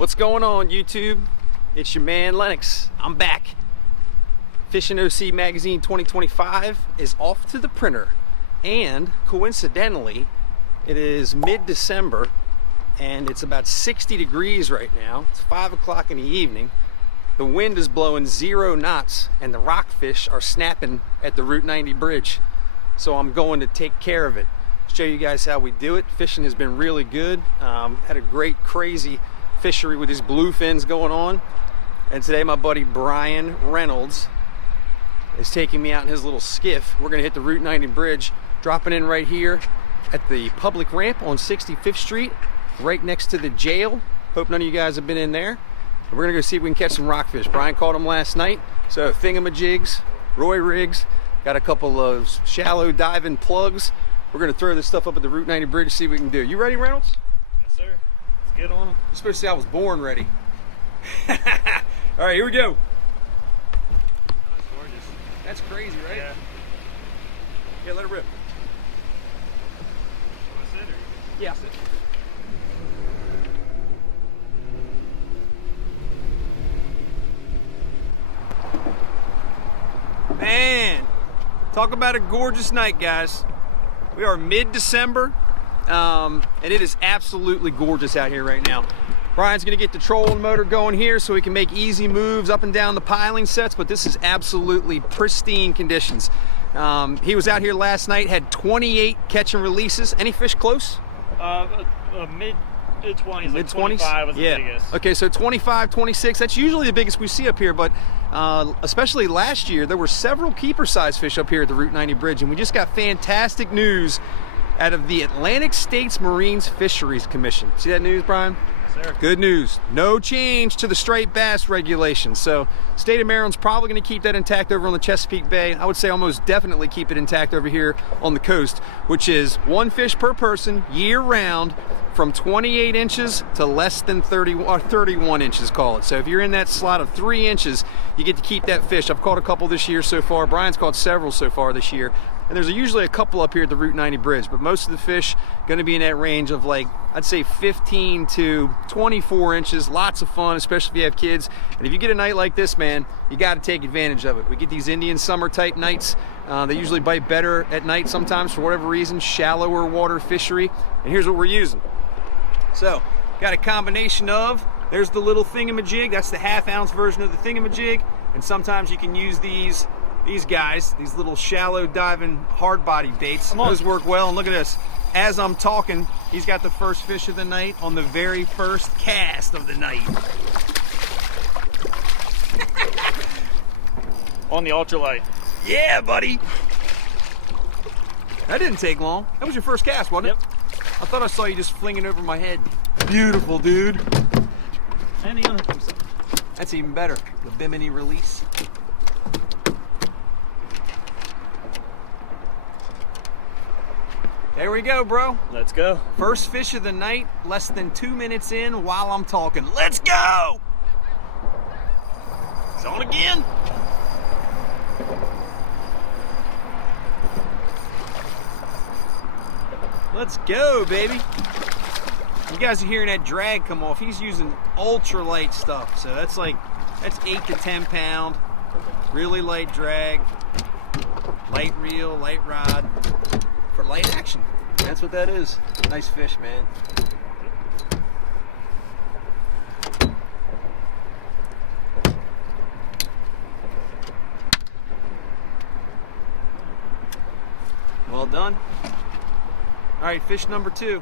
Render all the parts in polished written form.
What's going on, YouTube? It's your man Lennox. I'm back. Fishing OC Magazine 2025 is off to the printer, and coincidentally it is mid-December and it's about 60 degrees right now. It's 5 o'clock in the evening. The wind is blowing 0 knots and the rockfish are snapping at the Route 90 bridge. So I'm going to take care of it, show you guys how we do it. Fishing has been really good. Had a great crazy fishery with these bluefins going on, and today my buddy Brian Reynolds is taking me out in his little skiff. We're gonna hit the Route 90 bridge, dropping in right here at the public ramp on 65th Street, right next to the jail. Hope none of you guys have been in there. And we're gonna go see if we can catch some rockfish. Brian caught them last night, so thingamajigs, Roy rigs, got a couple of shallow diving plugs. We're gonna throw this stuff up at the Route 90 bridge, see what we can do. You ready, Reynolds? Yes, sir. Let's get on them. You're supposed to say I was born ready. All right, here we go. That's gorgeous. That's crazy, right? Yeah. Yeah, let it rip. Want to sit or? Yeah. Man, talk about a gorgeous night, guys. We are mid-December, and it is absolutely gorgeous out here right now. Brian's gonna get the trolling motor going here so we can make easy moves up and down the piling sets, but this is absolutely pristine conditions. He was out here last night, had 28 catch and releases. Any fish close? Mid-20s, like 20s? 25 was the biggest. Okay, so 25, 26, that's usually the biggest we see up here, but especially last year, there were several keeper-sized fish up here at the Route 90 bridge, and we just got fantastic news out of the Atlantic States Marine Fisheries Commission. See that news, Brian? Sir. Good news. No change to the striped bass regulations. So state of Maryland's probably going to keep that intact over on the Chesapeake Bay. I would say almost definitely keep it intact over here on the coast, which is 1 fish per person year round from 28 inches to less than 30 or 31 inches, call it. So if you're in that slot of 3 inches, you get to keep that fish. I've caught a couple this year so far. Brian's caught several so far this year. And there's usually a couple up here at the Route 90 bridge, but most of the fish going to be in that range of, like, I'd say 15 to 24 inches. Lots of fun, especially if you have kids. And if you get a night like this, man, you got to take advantage of it. We get these Indian summer type nights. They usually bite better at night sometimes for whatever reason, shallower water fishery. And here's what we're using. So, got a combination of, there's the little thingamajig. That's the ½ ounce version of the thingamajig. And sometimes you can use these guys, these little shallow diving hard body baits. Those work well, and look at this. As I'm talking, he's got the first fish of the night on the very first cast of the night. On the ultralight. Yeah, buddy. That didn't take long. That was your first cast, wasn't it? Yep. I thought I saw you just flinging over my head. Beautiful, dude. And he unhooked himself. That's even better. The Bimini release. There we go, bro. Let's go. First fish of the night, less than 2 minutes in while I'm talking. Let's go! It's on again. Let's go, baby. You guys are hearing that drag come off. He's using ultralight stuff. So that's 8 to 10 pound. Really light drag. Light reel, light rod. For light action. That's what that is. Nice fish, man. Well done. All right, fish number 2.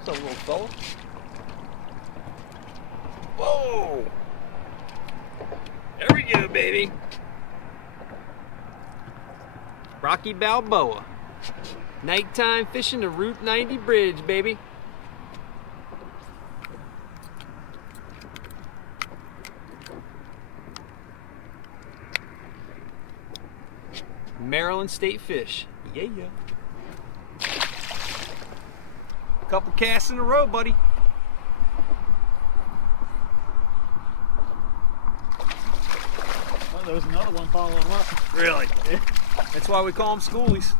A little fella. Whoa! There we go, baby. Rocky Balboa. Nighttime fishing the Route 90 bridge, baby. Maryland State fish. Yeah, yeah. Couple casts in a row, buddy. Oh, there was another one following up. Really? Yeah. That's why we call them schoolies.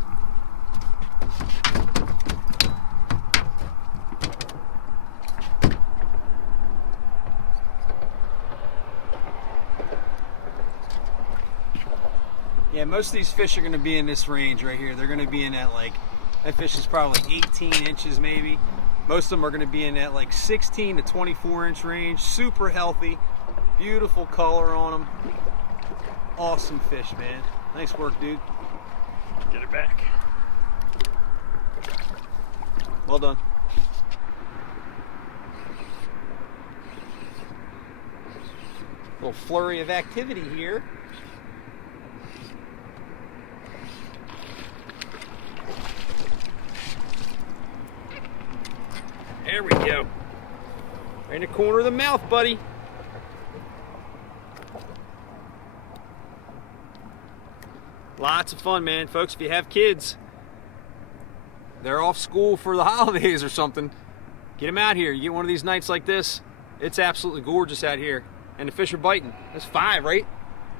Yeah, most of these fish are going to be in this range right here. They're going to be in that, like, that fish is probably 18 inches maybe. Most of them are going to be in that like 16 to 24 inch range. Super healthy, beautiful color on them. Awesome fish, man. Nice work, dude. Get it back. Well done. Little flurry of activity here. There we go. Right in the corner of the mouth, buddy. Lots of fun, man. Folks, if you have kids, they're off school for the holidays or something, get them out here. You get one of these nights like this, it's absolutely gorgeous out here. And the fish are biting. That's 5, right,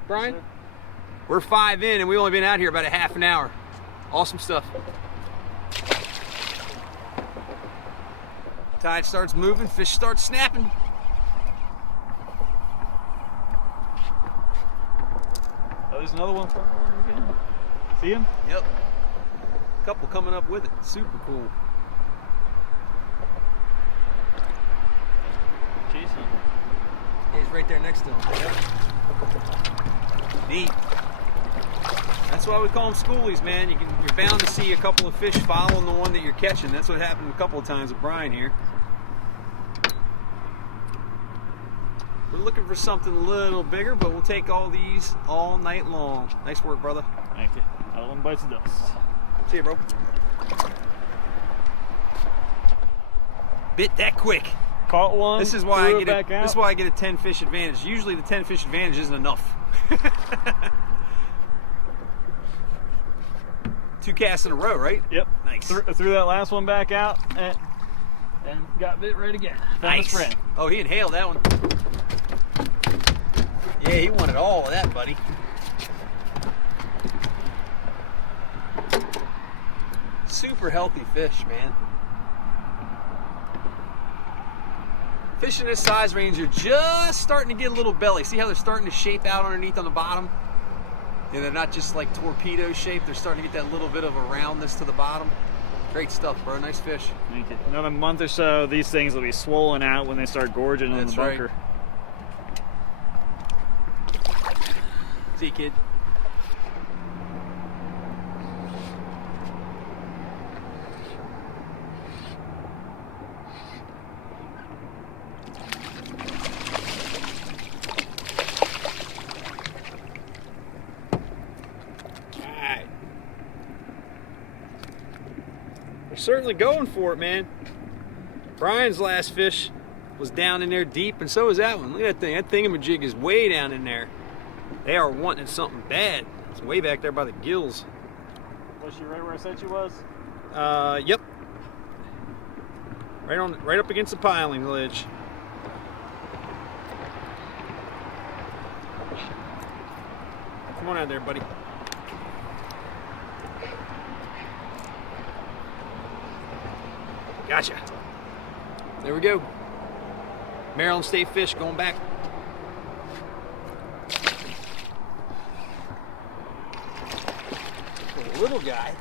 Brian? Sure. We're 5 in and we've only been out here about a half an hour. Awesome stuff. Tide starts moving, fish starts snapping. Oh, there's another one following again. See him? Yep. Couple coming up with it. Super cool. Jason. Yeah, he's right there next to him. Yep. Neat. That's why we call them schoolies, man. You're bound to see a couple of fish following the one that you're catching. That's what happened a couple of times with Brian here. We're looking for something a little bigger, but we'll take all these all night long. Nice work, brother. Thank you. Another one bites the dust. See you, bro. Bit that quick. Caught one. This is why I get this is why I get a 10 fish advantage. Usually the 10 fish advantage isn't enough. 2 casts in a row, right? Yep. Nice. Threw that last one back out and got bit right again. Found Nice. his friend. Oh, he inhaled that one. Yeah, he wanted all of that, buddy. Super healthy fish, man. Fish in this size range are just starting to get a little belly. See how they're starting to shape out underneath on the bottom? Yeah, they're not just like torpedo shaped. They're starting to get that little bit of a roundness to the bottom. Great stuff, bro. Nice fish. Thank you. Another month or so, these things will be swollen out when they start gorging on the bunker. Right. See you, kid. Certainly going for it, man. Brian's last fish was down in there deep, and so is that one. Look at that thing. That thingamajig is way down in there. They are wanting something bad. It's way back there by the gills. Was she right where I said she was? Yep. Right up against the piling ledge. Come on out there, buddy. Gotcha. There we go. Maryland State fish going back. A little guy.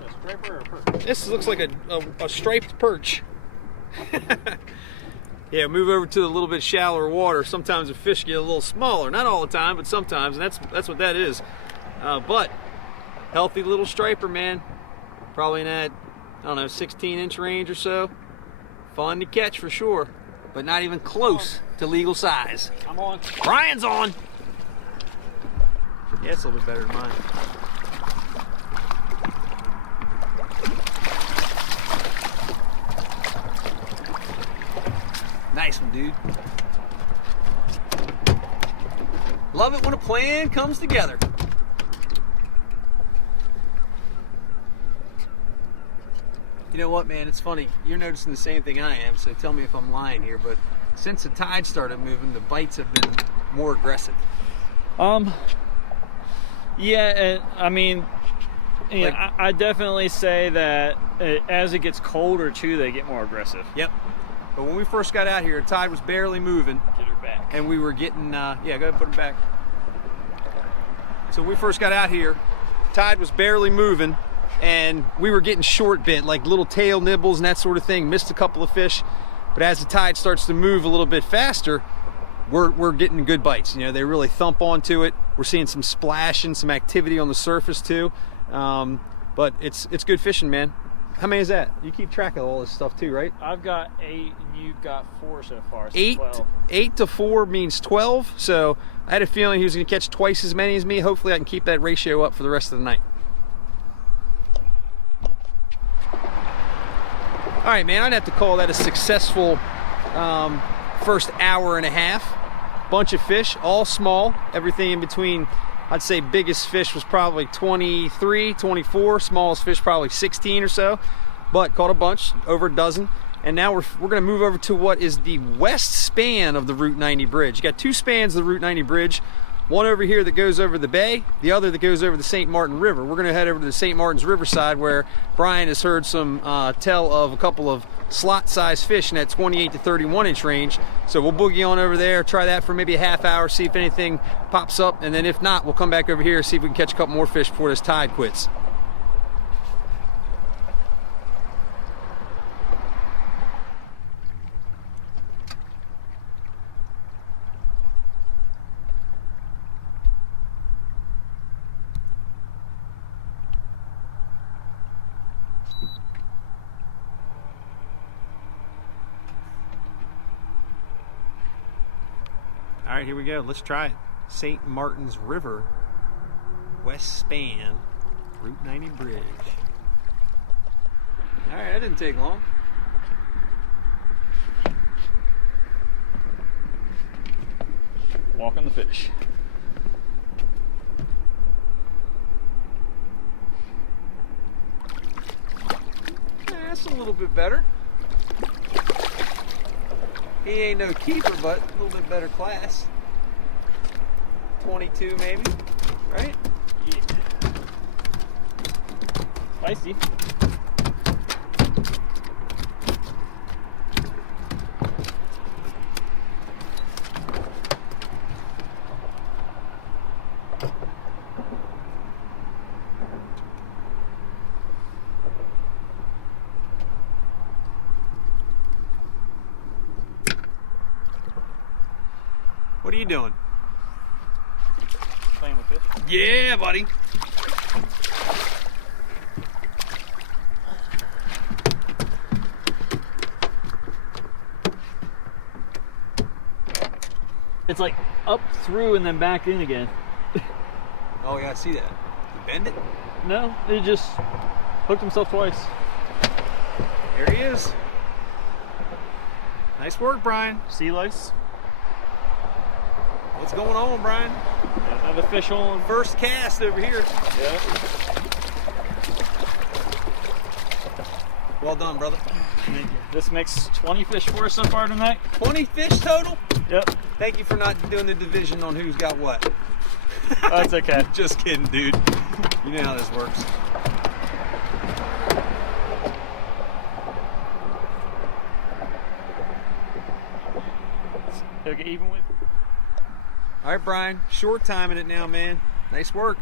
A striper or a perch? This looks like a striped perch. Yeah, move over to a little bit shallower water. Sometimes the fish get a little smaller. Not all the time, but sometimes, and that's what that is. But healthy little striper, man. Probably in that, I don't know, 16-inch range or so. Fun to catch for sure, but not even close to legal size. I'm on. Brian's on. Yeah, it's a little bit better than mine. Nice one, dude. Love it when a plan comes together. You know what, man? It's funny. You're noticing the same thing I am, so tell me if I'm lying here, but since the tide started moving, the bites have been more aggressive. Yeah, I mean, Like- I definitely say that as it gets colder too, they get more aggressive. Yep. But when we first got out here, the tide was barely moving, Get her back. and we were getting, yeah, go ahead and put them back. So when we first got out here, tide was barely moving, and we were getting short bit, like little tail nibbles and that sort of thing. Missed a couple of fish, but as the tide starts to move a little bit faster, we're getting good bites. You know, they really thump onto it. We're seeing some splashing, some activity on the surface too. But it's good fishing, man. How many is that? You keep track of all this stuff too, right? I've got 8. You've got 4 so far. So 8 12. to 4 means 12. So I had a feeling he was going to catch twice as many as me. Hopefully I can keep that ratio up for the rest of the night. All right, man, I'd have to call that a successful first hour and a half. Bunch of fish, all small, everything in between. I'd say biggest fish was probably 23, 24, smallest fish probably 16 or so, but caught a bunch, over a dozen. And now we're gonna move over to what is the west span of the Route 90 bridge. You got 2 spans of the Route 90 bridge, one over here that goes over the bay, the other that goes over the St. Martin River. We're gonna head over to the St. Martin's Riverside where Brian has heard some tell of a couple of slot-sized fish in that 28 to 31 inch range. So we'll boogie on over there, try that for maybe a half hour, see if anything pops up, and then if not, we'll come back over here, see if we can catch a couple more fish before this tide quits. All right, here we go. Let's try it. St. Martin's River, west span, Route 90 bridge. All right, that didn't take long. Walking the fish. That's a little bit better. He ain't no keeper, but a little bit better class. 22 maybe, right? Yeah. Spicy. What are you doing? Playing with fish. Yeah, buddy. It's like up through and then back in again. Oh yeah, I see that. You bend it? No, he just hooked himself twice. There he is. Nice work, Brian. Sea lice. What's going on, Brian? Got another fish on. First cast over here. Yeah. Well done, brother. Thank you. This makes 20 fish for us so far tonight. 20 fish total? Yep. Thank you for not doing the division on who's got what. That's okay. Just kidding, dude. You know how this works. He'll get even with. All right, Brian. Short timing it now, man. Nice work.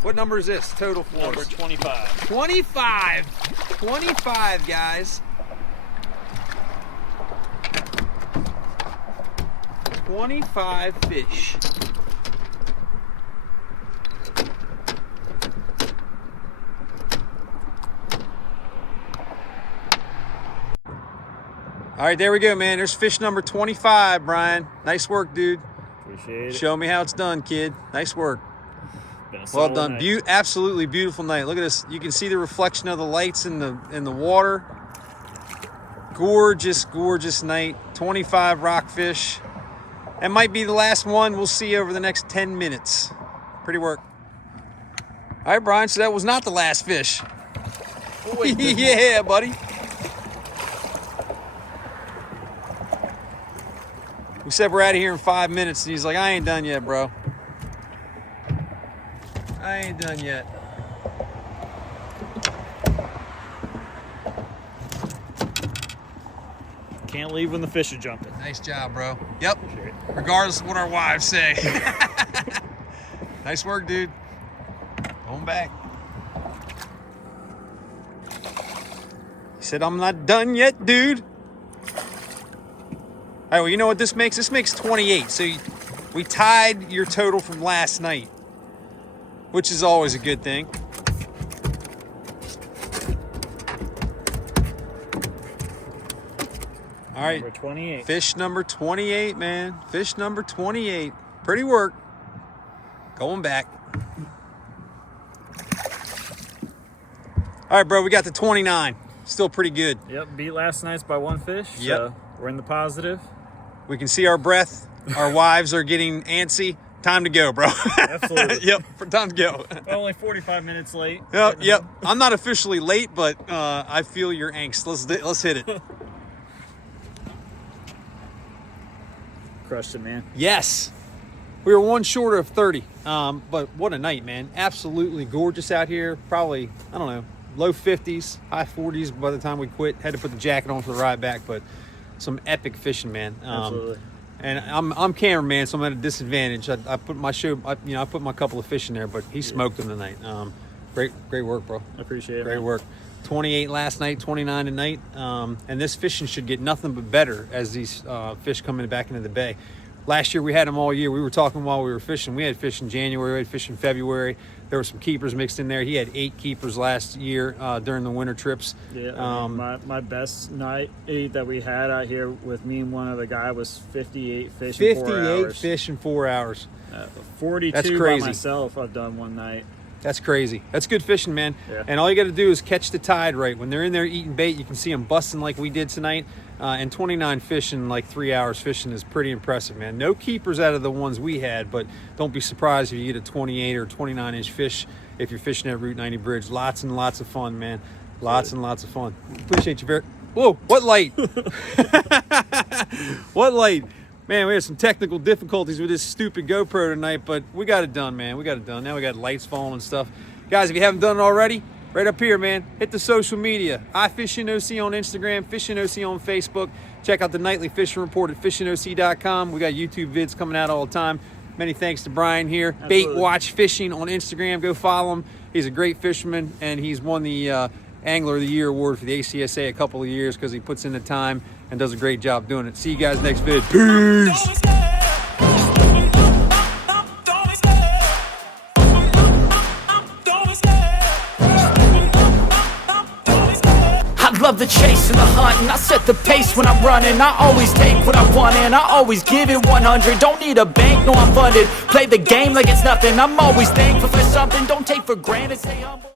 What number is this total for Number us? 25. 25. 25, guys. 25 fish. All right, there we go, man. There's fish number 25, Brian. Nice work, dude. Appreciate it. Show me how it's done, kid. Nice work. Been a Well solid done. night. Absolutely beautiful night. Look at this. You can see the reflection of the lights in the water. Gorgeous, gorgeous night. 25 rockfish. That might be the last one we'll see over the next 10 minutes. Pretty work. All right, Brian, so that was not the last fish. Oh, wait, Yeah, buddy. We said we're out of here in 5 minutes, and he's like, I ain't done yet, bro. I ain't done yet. Can't leave when the fish are jumping. Nice job, bro. Yep. Sure. Regardless of what our wives say. Nice work, dude. Going back. He said, I'm not done yet, dude. All right, well, you know what this makes? This makes 28. So we tied your total from last night, which is always a good thing. All right. Number 28. Fish number 28, man. Fish number 28. Pretty work. Going back. All right, bro, we got the 29. Still pretty good. Yep, beat last night's by one fish. Yep. So we're in the positive. We can see our breath. Our wives are getting antsy. Time to go, bro. Absolutely. Yep, time to go. We're only 45 minutes late. Yep. I'm not officially late, but I feel your angst. Let's hit it. Crushed it, man. Yes. We were one short of 30. But what a night, man. Absolutely gorgeous out here. Probably, I don't know, low 50s, high 40s by the time we quit. Had to put the jacket on for the ride back, but some epic fishing, man. Absolutely. And I'm cameraman, so I'm at a disadvantage. I put my I put my couple of fish in there, but he smoked them tonight. Great work, bro. I appreciate it. Great man. work. 28 last night, 29 tonight. And this fishing should get nothing but better as these fish come back into the bay. Last year we had them all year. We were talking while we were fishing. We had fish in January, we had fish in February. There were some keepers mixed in there. He had 8 keepers last year during the winter trips. Yeah, I mean, my best night that we had out here with me and one other guy was 58 fish in 4 58 hours. fish in 4 hours. 42 That's by crazy. myself I've done one night. That's crazy. That's good fishing, man. Yeah. And all you got to do is catch the tide right. When they're in there eating bait, you can see them busting like we did tonight. And 29 fish in like 3 hours fishing is pretty impressive, man. No keepers out of the ones we had, but don't be surprised if you get a 28 or 29-inch fish if you're fishing at Route 90 Bridge. Lots and lots of fun, man. Lots and lots of fun. Appreciate you very... Whoa, what light? What light? Man, we had some technical difficulties with this stupid GoPro tonight, but we got it done, man. We got it done. Now we got lights falling and stuff. Guys, if you haven't done it already, right up here, man, hit the social media. iFishingOC on Instagram, FishingOC on Facebook. Check out the nightly fishing report at fishingoc.com. We got YouTube vids coming out all the time. Many thanks to Brian here. Absolutely. Bait Watch Fishing on Instagram. Go follow him. He's a great fisherman, and he's won the Angler of the Year award for the ACSA a couple of years because he puts in the time and does a great job doing it. See you guys next vid. Peace. I love the chase and the hunt, and I set the pace when I'm running. I always take what I want and I always give it 100. Don't need a bank, no I'm funded. Play the game like it's nothing. I'm always thankful for something. Don't take for granted, stay humble.